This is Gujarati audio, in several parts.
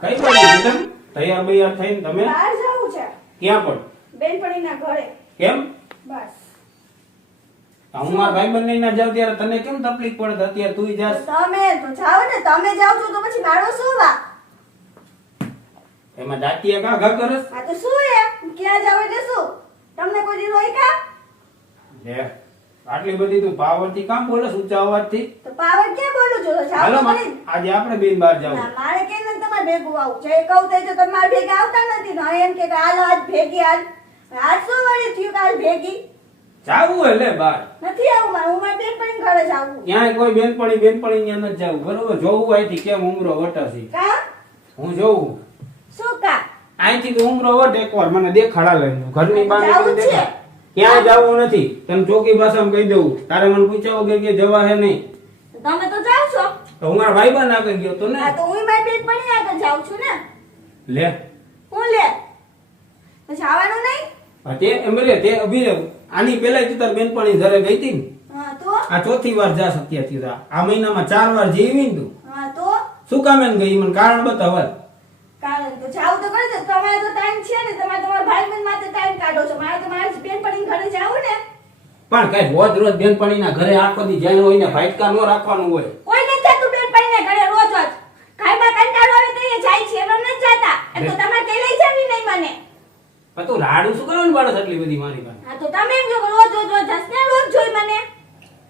કઈ બાજુ મેડમ તૈયાર બૈયાર થઈને તમે બહાર જવું છે ક્યાં પણ બેનપણીના ઘરે કેમ બસ હું મારા ભાઈબંધ ને ના જાવ ત્યારે તને કેમ તકલીફ પડે અત્યારે તું જાસ તમે તો જાઓ ને તમે જાવ છો તો પછી મારો શું વાક એમાં દાંતિયા કા ઘા કરસ આ તો શું હે ક્યાં જાવ એટલે શું તમને કોઈ દી રોઈ કા લે આટલી બધી તું પાવર થી કામ બોલે ઊંચા અવાજ થી તો પાવર ક્યાં બોલું છો જાવ હાલો તો ખરી. આજે આપણે બેન બહાર જાવ ના મારે કે ને તમારે ભેગું આવું છે કહું તો તમારે ભેગા આવતા નથી ને એમ કે હાલ આજ ભેગી આજ શું વળી થયું કાલ ભેગી જાવું હે લે બહાર નથી આવું મારે હું મારી બેનપણી ઘરે જાવું ક્યાંય કોઈ બેનપણી ત્યાં નથી જાવું બરોબર જોવું અહીંથી કેમ ઉમરો વટાસી કા હું જોઉં શું કા અહીંથી તો ઉમરો વટ એકવાર મને દેખાડા લઈને ઘરની બહાર જાવું નીકળી છે. દેખાડ ક્યાંય જાવું નથી તને ચોકી ભાષામાં કહી દઉં તારે મને પૂછ્યા વગર કે જવા હે નહીં તમે તો જાવ છો તો હું મારા ભાઈબંધ આગળ ગયો તો ને હા તો હું મારી બેનપણી આગળ જાઉં છું ને લે હું લે પછી આવવાનું નહીં આ તે એમરે તે અભી આની પહેલા તું તાર બેનપણી ઘરે ગઈ હતી ને હા તો આ ચોથી વાર જાસ અત્યારથી આ મહિનામાં 4 વાર જેવી ને તું હા તો શું કામ એને ગઈ મને કારણ બતાવ કારણ તો જાવ તો કરી દો તમારે તો ટાઈમ છે ને તમારે તમારા ભાઈબંધ માટે ટાઈમ કાઢો છો મારે તો મારી બેનપણી ઘરે જાવું ને પણ કઈ રોજ રોજ બેનપણીના ઘરે આખો દી જઈને હોય ને ફાઇટકા નો રાખવાનું હોય કોઈ નથી જતું બેનપણીને ઘરે રોજ જ ખાઈમાં કંટાળો આવે તો એ જાય છે એમ નથી જાતા એ તો તમારે કઈ લઈ જાવી નહીં મને પણ તું રાડું શું કરવાનું બાળસ એટલી બધી મારી પાસે હા તો તમે એમ જો રોજ રોજ રોજ જસ ને રોજ જોઈ મને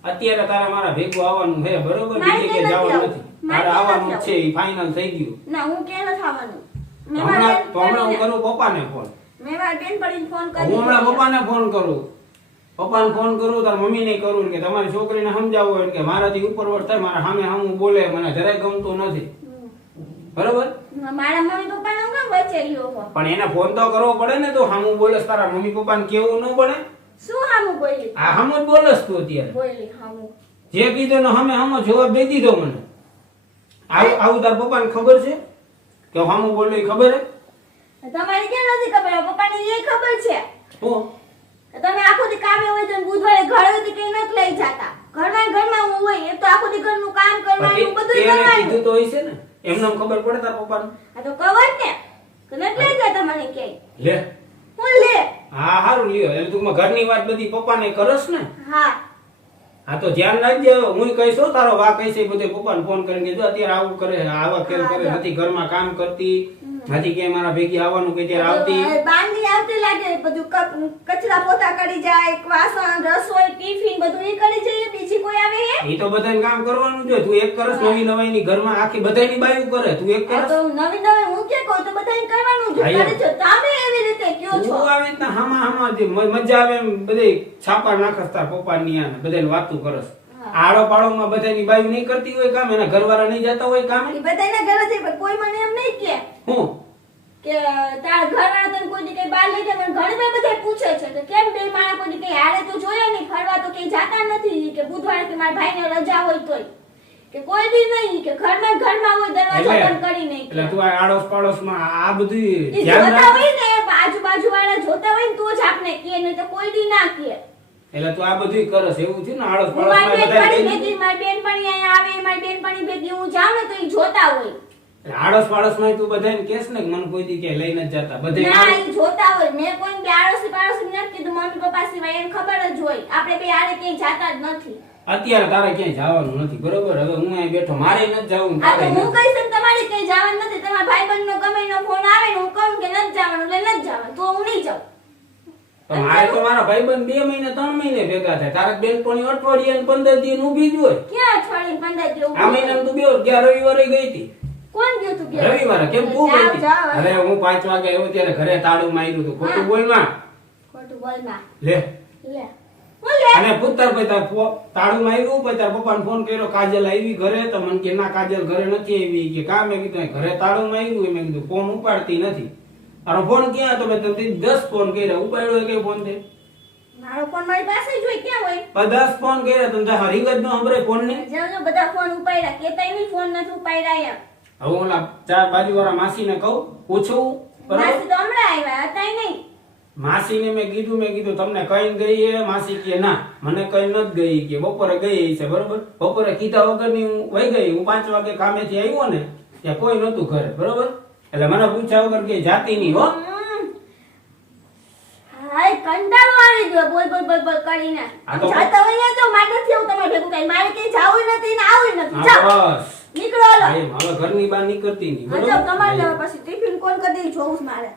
અત્યારે તારે મારા ભેગું આવવાનું છે બરોબર મારે બીજે કે નથી જવાનું આવવું. નથી મારે તારે આવવાનું નથી છે એ ફાઇનલ થઈ ગયું ના હું કે નથી આવવાનું મેં હમણાં મારી તો હમણાં હું બેનપણીને- કરું પપ્પાને ફોન મેં મારી બેનપણીને ફોન હું કર્યો હમણાં પપ્પાને ફોન કરું તાર મમ્મીને કરું કે તમારી છોકરીને સમજાવવું હોય કે મારાથી ઉપરવટ થાય મારા સામે સામું બોલે મને જરાય ગમતું નથી બરોબર મારા મમ્મી પપ્પાને હું કેમ વચ્ચે લ્યો છો પણ એને ફોન તો કરવો પડે ને તો સામું બોલસ તારા મમ્મી પપ્પાને કેવું ન પડે શું હામું બોલી આ સામું જ બોલસ તું અત્યારે બોલી હામું જે કીધું ને સામો જવાબ દઈ દીધો મને આવું તાર પપ્પાને ખબર છે કે સામું બોલે એ ખબર હે તમારી કેમ નથી ખબર પપ્પાને એ ખબર છે હું તમે આખો દી કામે હોય તો બુધવારે ઘરે હોય તો કઈ નથી લઈ જાતા ઘરમાં હું હોય એ તો આખો દી ઘરનું કામ કરવાનું બધું એને કરવાનું કીધું તો હશે ને એમને ખબર પડે તાર પપ્પાને આ તો કવર ને કે નથી લઈ જાતા મને કે લે હું લે હા હારું લ્યો એટલે તું ઘરની વાત બધી પપ્પાને કરસ ને હા હા તો ધ્યાન રાખજે હું કહીશ હો તારો વા કહીશ એ બધે પપ્પાને ફોન કરીને કીધું અત્યારે આવું કરે આવા કેમ કરે નથી ઘરમાં કામ કરતી નથી કે મારા ભેગી આવવાનું કે ત્યારે આવતી બાંધી આવતી લાગે બધું કચરા પોતા કરી જાય વાસણ રસોઈ ટિફિન બધું એ કરી જાય બીજી કોઈ આવે હે એ તો બધાને કામ કરવાનું જ હોય તું એક કરસ નવી નવાઈની ઘરમાં આખી બધાયની બાયું કરે તું એક આ કરસ તો નવી નવી હું કે કહું તો બધાને કરવાનું જ હા, કરે છે તમે એવી રીતે કયો છો તું આવે ને હામાં જે મજા આવે એમ બધે છાપા નાખસ તાર પપ્પાની આને બધાને વાતું કરસ આડો પાડોમાં બધાની બાયું નહીં કરતી હોય કામ એના ઘરવાળા નહીં જતા હોય કામ એ બધાના ઘરે છે પણ કોઈ મને એમ નહીં કે હું કે તાર ઘરવાળા તને કોઈ દી કઈ બહાર લઈ જાય મને ઘણી વાર બધા પૂછે છે કે કેમ બે માણા કોઈ દી કઈ હારે તો જોયા નહીં ફરવા તો કઈ જાતા નથી કે બુધવારે કે મારા ભાઈને રજા હોય તોય કે કોઈ દી નહીં કે ઘરમાં હોય દરવાજો બંધ કરી નહીં એટલે તું આ આડોસ પાડોસમાં આ બધું એ ધ્યાન જોતા રાખ હોય ને આજુબાજુ વાળા જોતા હોય ને તો જ આપને કે નહીં તો કોઈ દી ના કે એટલે તું આ બધું કરસ એવું થયું ને આડોસ હું મારી પાડોસમાં બેનપણી બધા ભેગી મારી બેનપણી અહીંયા આવે મારી બેનપણી ભેગી હું જાઉં ને તો એ જોતા હોય આડોસ પાડોસમાં તું બધાને કેસ ને કે મને કોઈ દી કે લઈને જ જતા બધે ના એ જોતા હોય મેં કોઈ બે આડોશી પાડોશી નથી કીધું મમ્મી પપ્પા સિવાય એને ખબર જ હોય આપણે બે આરે ક્યાંય જાતા જ નથી અત્યારે તારે ક્યાંય જવાનું નથી બરોબર હવે હું અહીં બેઠો મારે નથી જવું આ તો તારે હું કહીશ ને તમારે ક્યાંય જવાનું નથી તમારા ભાઈબંધનો ગમે એનો ફોન આવે ને હું કહું કે નથી જવાનું એટલે નથી જવાનું તો હું નહીં જાઉં તો મારે તો મારા ભાઈબંધ 2 મહિને 3 મહિને ભેગા થાય તારે બેનપણી અઠવાડિયે 15 દિવસ ઊભી જ હોય ક્યાં અઠવાડિયે 15 દિવસ આ મહિનામાં તું ગયા રવિવારે ગઈ હતી કોણ ગયું તું ઘેર? રવિવારે કેમ તું ગઈ હતી જાવ, અરે હું 5 વાગે આવ્યો ત્યારે ઘરે તાળું માર્યું હતું ખોટું બોલ માં ખોટું બોલ માં લે લે હું લે અને પુત્તર ભાઈ તાળું માર્યું પછી તાર પપ્પાને ફોન કર્યો કાજલ આવી ઘરે તો મને કે ના કાજલ ઘરે નથી આવી કે કા મેં કીધું ઘરે તાળું માર્યું મેં કીધું ફોન ઉપાડતી નથી તારો ફોન ક્યાં હતો મેં તમને 10 ફોન કર્યા ઉપાડ્યો કે ફોન તે મારો ફોન મારી પાસે જ હોય ક્યાં હોય પણ 10 ફોન કર્યા તમને હરીગ જ ન હંભરે ફોન ને જો બધા ફોન ઉપાડ્યા કેતાય નહીં ફોન નથી ઉપાડ્યા એમ હવે ઓલા ચાર બાજુવાળા માસીને કહું પૂછું બરાબર માસી તો હમણાં આવ્યા હતા નહીં માસીને મેં કીધું તમને કઈ ગઈ હે? માસી કે ના મને કઈ નથી ગઈ, કે બપોરે ગઈ છે. બરોબર, બપોરે કીધા વગરની હું વહી ગઈ. હું 5 વાગે કામેથી આવ્યો ને ત્યાં કોઈ નતું ઘરે. બરોબર, એટલે મને પૂછ્યા વગર કે જાતી નહીં હો. હાય કંટાળો આવી ગયો બોલ બોલ બોલ બોલ કરીને. આ તો જાતા હોય તો મારે નથી આવું તમારે ભેગું કઈ. મારે કઈ જાવું નથી ને આવું નથી. હા, જાઓ બસ નીકળો હાલો. હવે ઘરની બહાર નીકળતી નહીં. હજો તમારે પછી ટિફિન કોણ કરી દે જોઉં છું મારે.